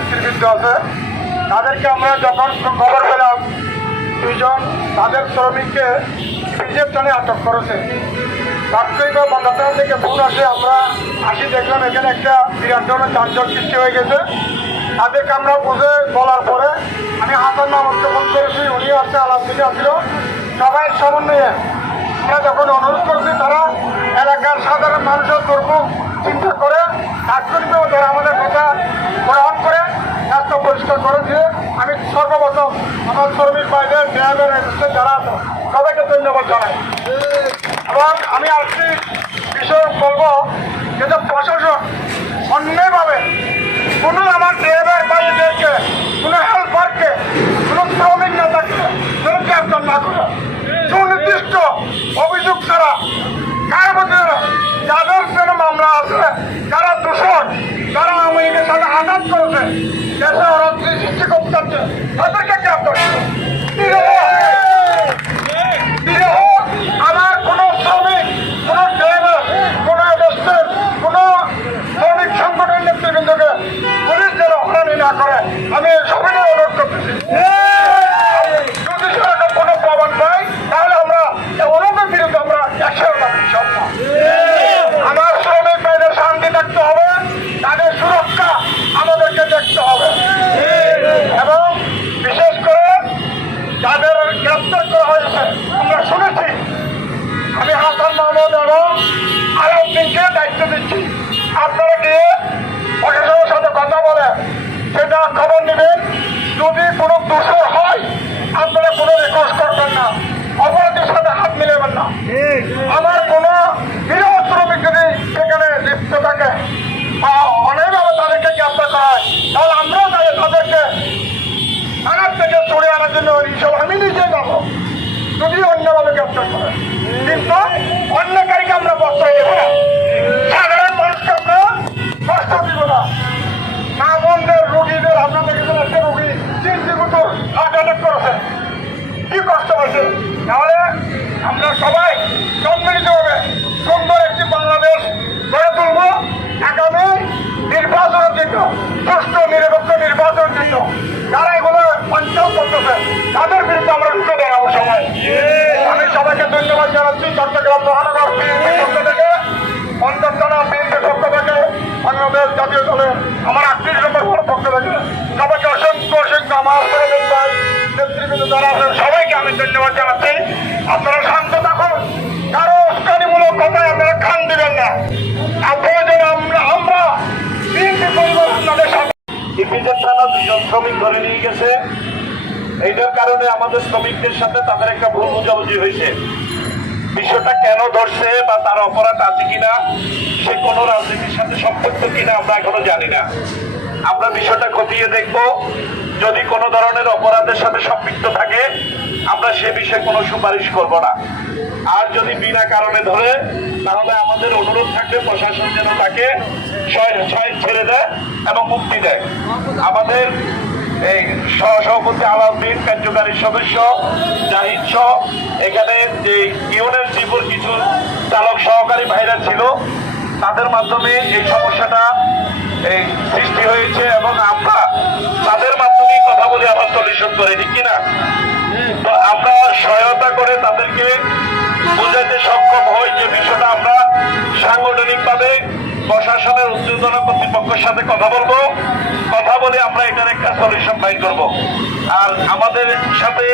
নেতৃবৃন্দ আছে, তাদেরকে আমরা যখন খবর পেলাম দুইজন তাদের শ্রমিককে বিজেপ টানে আটক করেছে, তাৎক্ষণিক বন্ধাত্মা থেকে ফোন আসে, আমরা আসি দেখলাম এখানে একটা বিরাট ধরনের যানজট সৃষ্টি হয়ে গেছে। তাদেরকে আমরা বুঝে বলার পরে আমি হাসান মাহমুদকে ফোন করেছি, উনি আসছে, আলাপদিকে আসছিল, সবাই সমন্বয়ে আমরা যখন অনুরোধ করছি তারা এলাকার সাধারণ মানুষের দুর্ভোগ চিন্তা করে তাৎক্ষণিকভাবে তারা আমাদের কথা গ্রহণ করে রাস্তা পরিষ্কার করে দিয়ে আমি সর্বপ্রথম আমার শ্রমিক ভাইদের ড্রাইভার যারা আছে সবাইকে ধন্যবাদ জানাই। এবং আমি আরেকটি বিষয় বলবো, যেটা প্রশাসন অন্যায়ভাবে কোনো আমার ড্রাইভার ভাইদেরকে, কোনো হেল্পারকে, কোনো শ্রমিক নেতাকে কোনো গ্রেপ্তার না করে সুনির্দিষ্ট অভিযোগ ছাড়া কার মধ্যে যাদের জন্য মামলা আছে, যারা দূষণ, যারা আওয়ামী লীগের সাথে আঘাত করেছে, দেশে অরাজনীতি সৃষ্টি করতে চাচ্ছে, তাদেরকে গ্রেপ্তার করে আমার কোনো শ্রমিক, কোনো ড্রাইভার, কোনো দেশের কোনো শ্রমিক সংগঠনের নেতৃবৃন্দকে পুলিশ যেন হয়রানি না করে আমি সবাই অনুরোধ করতেছি। যদি সেরকম কোনো প্রমাণ পাই তাহলে আমরা অনুরোধের বিরুদ্ধে আমরা অ্যাকশন নেব। আমার শ্রমিক ভাইদের শান্তি থাকতে হবে, তাদের সুরক্ষা আমাদেরকে দেখতে হবে। এবং বিশেষ করে যাদের গ্রেপ্তার করা হয়েছে আমরা শুনেছি, আমি হাসান মাহমুদ এবং আলাউদ্দিনকে দায়িত্ব দিচ্ছি, আপনারা গিয়ে প্রশাসনের সাথে কথা বলে সেটা খবর নেবেন। যদি কোনো দোষর হয় আপনারা কোনো রিকোয়েস্ট করবেন না, অপরাধীর সাথে হাত মিলাবেন না। আমার কোনো নিরীহ শ্রমিক যদি সেখানে লিপ্ত থাকে বা অনেকভাবে তাদেরকে গ্রেপ্তার করা হয় তাহলে আমরাও তাদেরকে থানার থেকে সরে আনার জন্য হিসাব আমি নিজেই যাবো, যদি অন্যভাবে গ্রেপ্তার করে। কিন্তু অন্যকারীকে আমরা প্রশ্রয় দেবো না, সাধারণ মানুষকে আমরা কষ্ট দিব না। মা বোনদের, রোগীদের, আমরা দেখেছেন একটা রোগী 3 বছর হার্ট অ্যাটাক করেছে, কি কষ্ট হয়েছে। তাহলে আমরা সবাই সম্মিলিতভাবে সুন্দর একটি বাংলাদেশ গড়ে তুলব। আগামী নির্বাচনের জন্য, সুষ্ঠু নিরপেক্ষ নির্বাচনের জন্য যারা এগুলো পঞ্চাশ করতেছে তাদের বিরুদ্ধে আমরা রুখে দাঁড়াবো সবাই। আমি সবাইকে ধন্যবাদ জানাচ্ছি। চট্টগ্রাম মহানগর বিএনপির পক্ষ থেকে, অন্তর থানা বিএনপির পক্ষ থেকে, বাংলাদেশ জাতীয় দলের আমার 38 নম্বর পক্ষ থেকে সবাইকে অসংখ্য অসংখ্য আমার নেতৃবৃন্দ যারা আছেন সবাইকে আমি ধন্যবাদ জানাচ্ছি। আপনারা শান্ত থাকুন, কারো উস্কানিমূলক কথায় আপনারা কান দিবেন না। আপনারা যেন আমরা বিএনপি পরিবার আপনাদের সাথে ইপিজেড থানা 2 জন শ্রমিক ধরে নিয়ে গেছে। এইটার কারণে আমাদের শ্রমিকদের সাথে তাদের একটা ভুল বোঝাবুঝি হয়েছে। বিষয়টা কেন ধরছে বা তার অপরাধ আছে কিনা, সে কোনো রাজনীতির সাথে সম্পৃক্ত কিনা আমরা এখনো জানি না। আমরা বিষয়টা খতিয়ে দেখব। যদি কোনো ধরনের অপরাধের সাথে সম্পৃক্ত থাকে আমরা সে বিষয়ে কোনো সুপারিশ করব না। আর যদি বিনা কারণে ধরে তাহলে আমাদের অনুরোধ থাকবে প্রশাসন যেন তাকে ছেড়ে দেয় এবং মুক্তি দেয়। আমাদের এই সহসভাপতি আলাউদ্দিন, কার্যকারী সদস্য জাহিদ সহ এখানে যে ইউনিয়ন জীবন কিছু চালক সহকারী ভাইরা ছিল, তাদের মাধ্যমে এই সমস্যাটা সৃষ্টি হয়েছে এবং আমরা তাদের মাধ্যমে কথা বলে আবার সলিউশন করে দিই কিনা। তো আমরা সহায়তা করে তাদেরকে বোঝাতে সক্ষম হই যে বিষয়টা আমরা সাংগঠনিকভাবে প্রশাসনের ঊর্ধ্বতন কর্তৃপক্ষের সাথে কথা বলবো, কথা বলে আমরা এটার একটা সলিউশন বাইর করব। আর আমাদের সাথে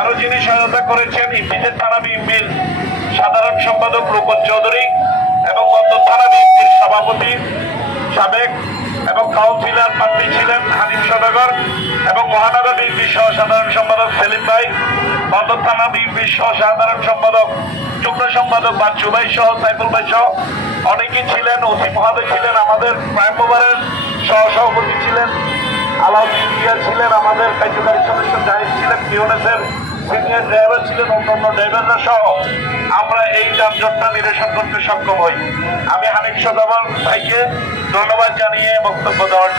আরো যিনি সহায়তা করেছেন ইপিজেড থানা বিএনপির সাধারণ সম্পাদক রূপন চৌধুরী এবং বন্দর থানা বিএনপির সভাপতি সাবেক এবং কাউন্সিলর প্রার্থী ছিলেন হানিফ সদাগর এবং মহানগর বিএনপির সহ সাধারণ সম্পাদক সেলিম ভাই, বন্দর থানা বিএনপির সহ সাধারণ সম্পাদক যুগ্ম সম্পাদক বাচ্চু ভাই সহ সাইফুল ভাই সহ অনেকেই ছিলেন, অতি মহাদয় ছিলেন, আমাদের প্রাইম মোবারের সহসভাপতি ছিলেন আলাউদ্দিন মিয়া, ছিলেন আমাদের কার্যকারী সদস্য জাহিদ, ছিলেন কিউনেসের সিনিয়র ড্রাইভার ছিলেন, অন্যান্য ড্রাইভাররা সহ আমরা এই যানজটটা নিরসন করতে সক্ষম হই। আমি হানিফ সদাগর ভাইকে ধন্যবাদ জানিয়ে বক্তব্য দেওয়ার